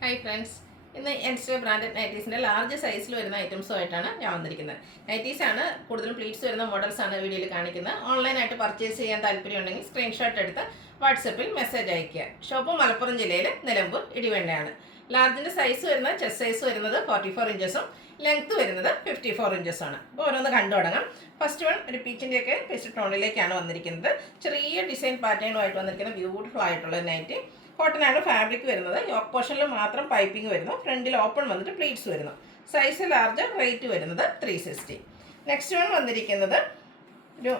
Hi friends, ഇന്ന് എൻസ്റ്റർ branded നൈറ്റീസിൻ്റെ large സൈസിൽ വരുന്ന ഐറ്റംസുമായിട്ടാണ് ഞാൻ വന്നിരിക്കുന്നത്. നൈറ്റീസാണ് കൂടുതലും പ്ലീറ്റ്സ് വരുന്ന മോഡൽസാണ് വീഡിയോയിൽ കാണിക്കുന്നത്. ഓൺലൈനായിട്ട് പർച്ചേസ് ചെയ്യാൻ താല്പര്യമുണ്ടെങ്കിൽ സ്ക്രീൻഷോട്ട് എടുത്ത് വാട്സപ്പിൽ മെസ്സേജ് അയയ്ക്കുക. ഷോപ്പ് മലപ്പുറം ജില്ലയിൽ നിലമ്പൂർ ഇടിവണ്ണയാണ്. ലാർജിൻ്റെ സൈസ് വരുന്നത് ചെസ്റ്റ് സൈസ് വരുന്നത് 44 ഇഞ്ചസും ലെങ്ത്ത് വരുന്നത് 54 ഇഞ്ചസാണ്. അപ്പോൾ ഓരോന്ന് കണ്ടു തുടങ്ങാം. ഫസ്റ്റ് വൺ ഒരു പീച്ചിൻ്റെയൊക്കെ പേസ്റ്റ് ടോണിലേക്കാണ് വന്നിരിക്കുന്നത്. ചെറിയ ഡിസൈൻ പാറ്റേണുമായിട്ട് വന്നിരിക്കുന്ന ബ്യൂട്ടിഫുൾ ആയിട്ടുള്ള നൈറ്റി. കോട്ടൺ ആണ് ഫാബ്രിക് വരുന്നത്. യോക്ക് പോർഷനിൽ മാത്രം പൈപ്പിംഗ് വരുന്നു. ഫ്രണ്ടിൽ ഓപ്പൺ വന്നിട്ട് പ്ലീറ്റ്സ് വരുന്നു. സൈസ് ലാർജ്, റേറ്റ് വരുന്നത് 360. നെക്സ്റ്റ് വൺ വന്നിരിക്കുന്നത് ഒരു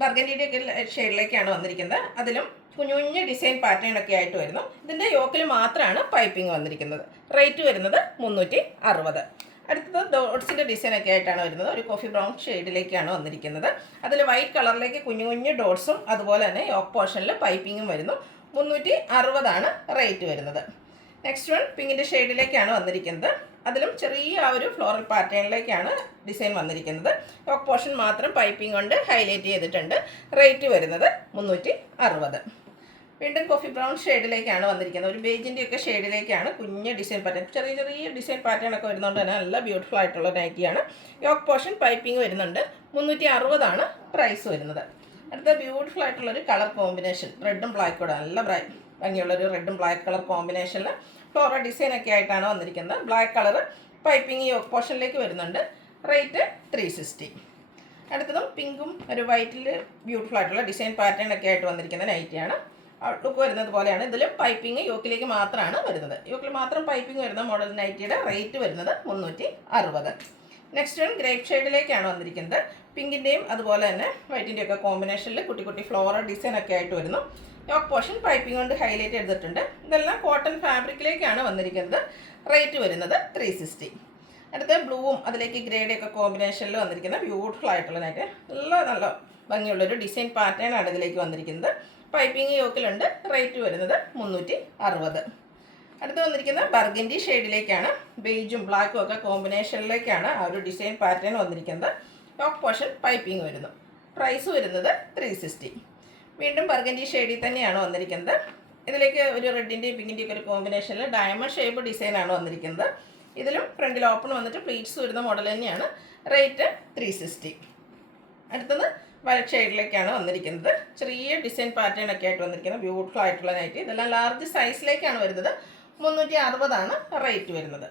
ബർഗൻഡിയുടെ ഷെയ്ഡിലേക്കാണ് വന്നിരിക്കുന്നത്. അതിലും കുഞ്ഞു കുഞ്ഞു ഡിസൈൻ പാറ്റേൺ ഒക്കെ ആയിട്ട് വരുന്നു. ഇതിൻ്റെ യോക്കിൽ മാത്രമാണ് പൈപ്പിംഗ് വന്നിരിക്കുന്നത്. റേറ്റ് വരുന്നത് 360. അടുത്തത് ഡോട്ട്സിൻ്റെ ഡിസൈൻ ഒക്കെ ആയിട്ടാണ് വരുന്നത്. ഒരു കോഫി ബ്രൗൺ ഷെയ്ഡിലേക്കാണ് വന്നിരിക്കുന്നത്. അതിൽ വൈറ്റ് കളറിലേക്ക് കുഞ്ഞു കുഞ്ഞു ഡോട്ട്സും അതുപോലെ തന്നെ യോക്ക് പോർഷനിൽ പൈപ്പിങ്ങും വരുന്നു. 360 റേറ്റ് വരുന്നത്. നെക്സ്റ്റ് വൺ പിങ്കിൻ്റെ ഷെയ്ഡിലേക്കാണ് വന്നിരിക്കുന്നത്. അതിലും ചെറിയ ആ ഒരു ഫ്ലോറൽ പാറ്റേണിലേക്കാണ് ഡിസൈൻ വന്നിരിക്കുന്നത്. യോക്ക് പോർഷൻ മാത്രം പൈപ്പിംഗ് കൊണ്ട് ഹൈലൈറ്റ് ചെയ്തിട്ടുണ്ട്. റേറ്റ് വരുന്നത് 360. വീണ്ടും കോഫി ബ്രൗൺ ഷെയ്ഡിലേക്കാണ് വന്നിരിക്കുന്നത്. ഒരു ബേജിൻ്റെയൊക്കെ ഷെയ്ഡിലേക്കാണ് കുഞ്ഞ് ഡിസൈൻ പാറ്റേൺ, ചെറിയ ചെറിയ ഡിസൈൻ പാറ്റേൺ ഒക്കെ വരുന്നതുകൊണ്ട് തന്നെ നല്ല ബ്യൂട്ടിഫുൾ ആയിട്ടുള്ള നൈറ്റിയാണ്. യോക്ക് പോർഷൻ പൈപ്പിംഗ് വരുന്നുണ്ട്. 360 പ്രൈസ് വരുന്നത്. അടുത്ത ബ്യൂട്ടിഫുൾ ആയിട്ടുള്ളൊരു കളർ കോമ്പിനേഷൻ, റെഡും ബ്ലാക്കും കൂടെ നല്ല ഭംഗിയുള്ളൊരു റെഡും ബ്ലാക്ക് കളർ കോമ്പിനേഷനിൽ ഫ്ലോറൽ ഡിസൈൻ ഒക്കെ ആയിട്ടാണ് വന്നിരിക്കുന്നത്. ബ്ലാക്ക് കളർ പൈപ്പിംഗ് യോക്ക് പോർഷനിലേക്ക് വരുന്നുണ്ട്. റേറ്റ് 360. അടുത്തതും പിങ്കും ഒരു വൈറ്റിൽ ബ്യൂട്ടിഫുൾ ആയിട്ടുള്ള ഡിസൈൻ പാറ്റേൺ ഒക്കെ ആയിട്ട് വന്നിരിക്കുന്ന നൈറ്റിയാണ്. ഔട്ട്ലുക്ക് വരുന്നത് പോലെയാണ്. ഇതിൽ പൈപ്പിംഗ് യോക്കിലേക്ക് മാത്രമാണ് വരുന്നത്. യോക്കിൽ മാത്രം പൈപ്പിംഗ് വരുന്ന മോഡൽ നൈറ്റിയുടെ റേറ്റ് വരുന്നത് 360. നെക്സ്റ്റ് വൺ ഗ്രേപ്പ് ഷെയ്ഡിലേക്കാണ് വന്നിരിക്കുന്നത്. പിങ്കിൻ്റെയും അതുപോലെ തന്നെ വൈറ്റിൻ്റെയും ഒക്കെ കോമ്പിനേഷനിൽ കുട്ടി കുട്ടി ഫ്ലോറൽ ഡിസൈൻ ഒക്കെ ആയിട്ട് വരുന്നു. യോക്ക് പോർഷൻ പൈപ്പിംഗ് കൊണ്ട് ഹൈലൈറ്റ് ചെയ്തിട്ടുണ്ട്. ഇതെല്ലാം കോട്ടൺ ഫാബ്രിക്കിലേക്കാണ് വന്നിരിക്കുന്നത്. റേറ്റ് വരുന്നത് 360. അടുത്ത ബ്ലൂവും അതിലേക്ക് ഗ്രേയുടെ ഒക്കെ കോമ്പിനേഷനിൽ വന്നിരിക്കുന്ന ബ്യൂട്ടിഫുൾ ആയിട്ടുള്ള നൈറ്റ്, നല്ല ഭംഗിയുള്ളൊരു ഡിസൈൻ പാറ്റേൺ ആണ് ഇതിലേക്ക് വന്നിരിക്കുന്നത്. പൈപ്പിംഗ് യോക്കിലുണ്ട്. റേറ്റ് വരുന്നത് 360. അടുത്ത് വന്നിരിക്കുന്ന ബർഗൻഡി ഷെയ്ഡിലേക്കാണ്. ബേജും ബ്ലാക്കും ഒക്കെ കോമ്പിനേഷനിലേക്കാണ് ആ ഒരു ഡിസൈൻ പാറ്റേൺ വന്നിരിക്കുന്നത്. യോക്ക് പോർഷൻ പൈപ്പിംഗ് വരുന്നു. പ്രൈസ് വരുന്നത് 360. വീണ്ടും ബർഗൻഡി ഷെയ്ഡിൽ തന്നെയാണ് വന്നിരിക്കുന്നത്. ഇതിലേക്ക് ഒരു റെഡിൻ്റെയും പിങ്കിൻ്റെയും ഒക്കെ ഒരു കോമ്പിനേഷനിൽ ഡയമണ്ട് ഷേപ്പ് ഡിസൈനാണ് വന്നിരിക്കുന്നത്. ഇതിലും ഫ്രണ്ടിൽ ഓപ്പൺ വന്നിട്ട് പ്ലീറ്റ്സ് വരുന്ന മോഡൽ തന്നെയാണ്. റേറ്റ് 360. അടുത്തത് വൈറ്റ് ഷെയ്ഡിലേക്കാണ് വന്നിരിക്കുന്നത്. ചെറിയ ഡിസൈൻ പാറ്റേൺ ഒക്കെ ആയിട്ട് വന്നിരിക്കുന്ന ബ്യൂട്ടിഫുൾ ആയിട്ടുള്ള നൈറ്റി. ഇതെല്ലാം ലാർജ് സൈസിലേക്കാണ് വരുന്നത്. 360 റേറ്റ് വരുന്നത്.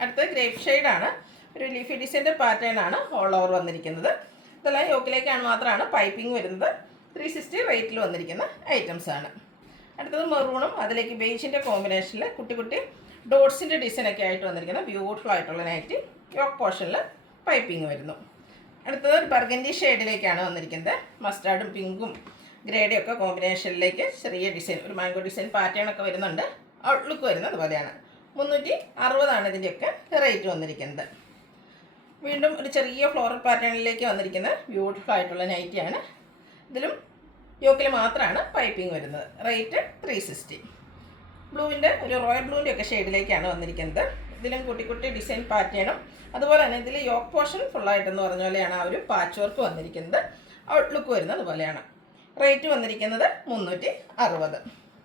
അടുത്തത് ഗ്രേപ്പ് ഷെയ്ഡാണ്. ഒരു ലീഫി ഡിസൈൻ്റെ പാറ്റേൺ ആണ് ഓൾ ഓവർ വന്നിരിക്കുന്നത്. ഇതെല്ലാം യോക്കിലേക്കാണ് മാത്രമാണ് പൈപ്പിംഗ് വരുന്നത്. 360 റേറ്റിൽ വന്നിരിക്കുന്ന ഐറ്റംസ് ആണ്. അടുത്തത് മെറൂണും അതിലേക്ക് ബേജിൻ്റെ കോമ്പിനേഷനിൽ കുട്ടി കുട്ടി ഡോട്ട്സിൻ്റെ ഡിസൈനൊക്കെ ആയിട്ട് വന്നിരിക്കുന്ന ബ്യൂട്ടിഫുൾ ആയിട്ടുള്ള നൈറ്റി. യോക്ക് പോർഷനിൽ പൈപ്പിംഗ് വരുന്നു. അടുത്തത് ഒരു ബർഗൻഡി ഷെയ്ഡിലേക്കാണ് വന്നിരിക്കുന്നത്. മസ്റ്റാർഡും പിങ്കും ഗ്രേഡയും ഒക്കെ കോമ്പിനേഷനിലേക്ക് ചെറിയ ഡിസൈൻ, ഒരു മാംഗോ ഡിസൈൻ പാറ്റേൺ ഒക്കെ വരുന്നുണ്ട്. ഔട്ട്ലുക്ക് വരുന്നത് അതുപോലെയാണ്. 360 ഇതിൻ്റെയൊക്കെ റേറ്റ് വന്നിരിക്കുന്നത്. വീണ്ടും ഒരു ചെറിയ ഫ്ലോറൽ പാറ്റേണിലേക്ക് വന്നിരിക്കുന്ന ബ്യൂട്ടിഫുൾ ആയിട്ടുള്ള നൈറ്റിയാണ്. ഇതിലും യോക്കിൽ മാത്രമാണ് പൈപ്പിംഗ് വരുന്നത്. റേറ്റ് 360. ബ്ലൂവിൻ്റെ ഒരു റോയൽ ബ്ലൂവിൻ്റെ ഒക്കെ ഷെയ്ഡിലേക്കാണ് വന്നിരിക്കുന്നത്. ഇതിലും കുട്ടി കുട്ടി ഡിസൈൻ പാറ്റേണും അതുപോലെ തന്നെ ഇതിൽ യോക്ക് പോർഷൻ ഫുള്ളായിട്ടെന്ന് പറഞ്ഞ പോലെയാണ് ആ ഒരു പാച്ച് വർക്ക് വന്നിരിക്കുന്നത്. ഔട്ട്ലുക്ക് വരുന്നത് അതുപോലെയാണ്. റേറ്റ് വന്നിരിക്കുന്നത് 360.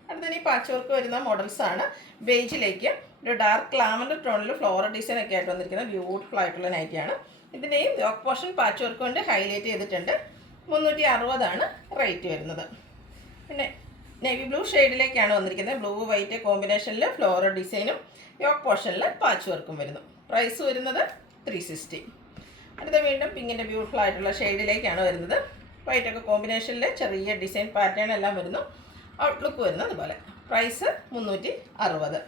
അടുത്തത് ഈ പാച്ച് വർക്ക് വരുന്ന മോഡൽസാണ്. ബേജിലേക്ക് ഒരു ഡാർക്ക് ലാവൻഡർ ടോണിൽ ഫ്ലോറൽ ഡിസൈൻ ഒക്കെ ആയിട്ട് വന്നിരിക്കുന്ന ബ്യൂട്ടിഫുൾ ആയിട്ടുള്ള നൈറ്റിയാണ്. ഇതിൻ്റെയും യോക്ക് പോർഷൻ പാച്ച് വർക്ക് കൊണ്ട് ഹൈലൈറ്റ് ചെയ്തിട്ടുണ്ട്. 360 റേറ്റ് വരുന്നത്. പിന്നെ നേവി ബ്ലൂ ഷെയ്ഡിലേക്കാണ് വന്നിരിക്കുന്നത്. ബ്ലൂ വൈറ്റ് കോമ്പിനേഷനിൽ ഫ്ലോറൽ ഡിസൈനും യോക്ക് പോർഷനിൽ പാച്ച് വർക്കും വരുന്നു. പ്രൈസ് വരുന്നത് 360. അടുത്ത വീണ്ടും പിങ്കിൻ്റെ ബ്യൂട്ടിഫുൾ ആയിട്ടുള്ള ഷെയ്ഡിലേക്കാണ് വരുന്നത്. വൈറ്റൊക്കെ കോമ്പിനേഷനിൽ ചെറിയ ഡിസൈൻ പാറ്റേൺ എല്ലാം വരുന്നു. ഔട്ട്ലുക്ക് വരുന്നത് അതുപോലെ. പ്രൈസ് 360.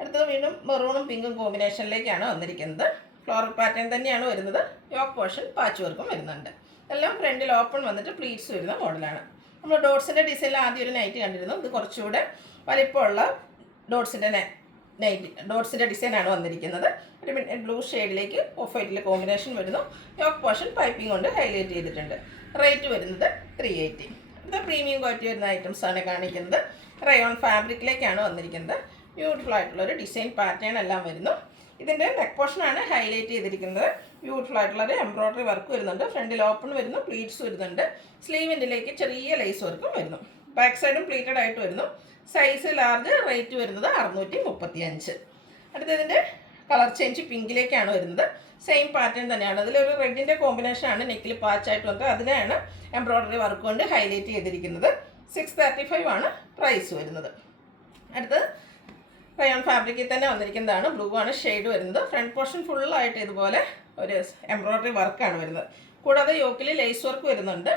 അടുത്തത് വീണ്ടും മെറൂണും പിങ്കും കോമ്പിനേഷനിലേക്കാണ് വന്നിരിക്കുന്നത്. ഫ്ലോറൽ പാറ്റേൺ തന്നെയാണ് വരുന്നത്. യോക്ക് പോർഷൻ പാച്ച് വർക്കും വരുന്നുണ്ട്. എല്ലാം ഫ്രണ്ടിൽ ഓപ്പൺ വന്നിട്ട് പ്ലീറ്റ്സ് വരുന്ന മോഡലാണ്. നമ്മൾ ഡോട്ട്സിൻ്റെ ഡിസൈനിൽ ആദ്യം ഒരു നൈറ്റ് കണ്ടിരുന്നു. ഇത് കുറച്ചുകൂടെ വലിപ്പമുള്ള ഡോട്ട്സിൻ്റെ ഡിസൈനാണ് വന്നിരിക്കുന്നത്. ഒരു ബ്ലൂ ഷെയ്ഡിലേക്ക് ഓഫ് വൈറ്റിൽ കോമ്പിനേഷൻ വരുന്നു. യോക്ക് പോർഷൻ പൈപ്പിംഗ് കൊണ്ട് ഹൈലൈറ്റ് ചെയ്തിട്ടുണ്ട്. റേറ്റ് വരുന്നത് 380. ഇത് പ്രീമിയം ക്വാളിറ്റി വരുന്ന ഐറ്റംസാണ് കാണിക്കുന്നത്. റയോൺ ഫാബ്രിക്കിലേക്കാണ് വന്നിരിക്കുന്നത്. ബ്യൂട്ടിഫുൾ ആയിട്ടുള്ളൊരു ഡിസൈൻ പാറ്റേൺ എല്ലാം വരുന്നു. ഇതിൻ്റെ നെക്ക് പോർഷനാണ് ഹൈലൈറ്റ് ചെയ്തിരിക്കുന്നത്. ബ്യൂട്ടിഫുൾ ആയിട്ടുള്ളൊരു എംബ്രോയ്ഡറി വർക്ക് വരുന്നുണ്ട്. ഫ്രണ്ടിൽ ഓപ്പൺ വരുന്നു, പ്ലീറ്റ്സ് വരുന്നുണ്ട്. സ്ലീവിൻ്റെലേക്ക് ചെറിയ ലേസ് വർക്കും വരുന്നു. ബാക്ക് സൈഡും പ്ലീറ്റഡ് ആയിട്ട് വരുന്നു. സൈസ് ലാർജ്, റേറ്റ് വരുന്നത് 635. അടുത്തതിൻ്റെ കളർ ചേഞ്ച് പിങ്കിലേക്കാണ് വരുന്നത്. സെയിം പാറ്റേൺ തന്നെയാണ്. അതിലൊരു റെഡിൻ്റെ കോമ്പിനേഷനാണ് നെക്കിൽ പാച്ചായിട്ട് വന്നത്. അതിനാണ് എംബ്രോയ്ഡറി വർക്ക് കൊണ്ട് ഹൈലൈറ്റ് ചെയ്തിരിക്കുന്നത്. 635 ആണ് പ്രൈസ് വരുന്നത്. അടുത്തത് റയോൺ ഫാബ്രിക്കിൽ തന്നെ വന്നിരിക്കുന്നതാണ്. ബ്ലൂ ആണ് ഷെയ്ഡ് വരുന്നത്. ഫ്രണ്ട് പോർഷൻ ഫുള്ളായിട്ട് ഇതുപോലെ ഒരു എംബ്രോയ്ഡറി വർക്കാണ് വരുന്നത്. കൂടാതെ യോക്കിൽ ലേസ് വർക്ക് വരുന്നുണ്ട്.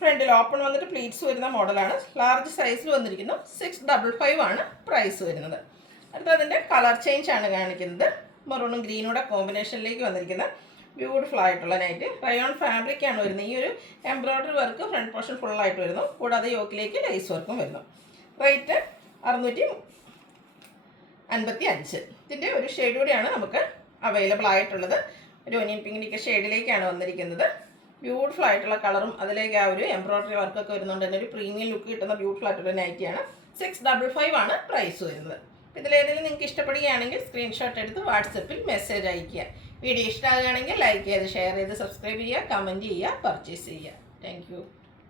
ഫ്രണ്ടിൽ ഓപ്പൺ വന്നിട്ട് പ്ലീറ്റ്സ് വരുന്ന മോഡലാണ്. ലാർജ് സൈസിൽ വന്നിരിക്കുന്നു. 655 ആണ് പ്രൈസ് വരുന്നത്. അടുത്തതിൻ്റെ കളർ ചേഞ്ച് ആണ് കാണിക്കുന്നത്. മെറൂണും ഗ്രീനൂടെ കോമ്പിനേഷനിലേക്ക് വന്നിരിക്കുന്ന ബ്യൂട്ടിഫുൾ ആയിട്ടുള്ള നൈറ്റ്. റയോൺ ഫാബ്രിക് ആണ് വരുന്നത്. ഈ ഒരു എംബ്രോയ്ഡറി വർക്ക് ഫ്രണ്ട് പോർഷൻ ഫുള്ളായിട്ട് വരുന്നു. കൂടാതെ യോക്കിലേക്ക് ലേസ് വർക്കും വരുന്നു. റേറ്റ് 655. ഇതിൻ്റെ ഒരു ഷെയ്ഡ് കൂടിയാണ് നമുക്ക് അവൈലബിൾ ആയിട്ടുള്ളത്. ഒരു ഒനിയൻ പിങ്കിൻ്റെ ഷെയ്ഡിലേക്കാണ് വന്നിരിക്കുന്നത്. ബ്യൂട്ടിഫുൾ ആയിട്ടുള്ള കളറും അതിലേക്ക് ആ ഒരു എംബ്രോയ്ഡറി വർക്കൊക്കെ വരുന്നുണ്ട്. തന്നെ ഒരു പ്രീമിയം ലുക്ക് കിട്ടുന്ന ബ്യൂട്ടിഫുൾ ആയിട്ടുള്ള നൈറ്റിയാണ്. 655 ആണ് പ്രൈസ് വരുന്നത്. ഇതിലേതെങ്കിലും നിങ്ങൾക്ക് ഇഷ്ടപ്പെടുകയാണെങ്കിൽ സ്ക്രീൻഷോട്ട് എടുത്ത് വാട്സപ്പിൽ മെസ്സേജ് അയയ്ക്കുക. വീഡിയോ ഇഷ്ടമാകുകയാണെങ്കിൽ ലൈക്ക് ചെയ്ത് ഷെയർ ചെയ്ത് സബ്സ്ക്രൈബ് ചെയ്യുക, കമൻറ്റ് ചെയ്യുക, പർച്ചേസ് ചെയ്യുക. താങ്ക്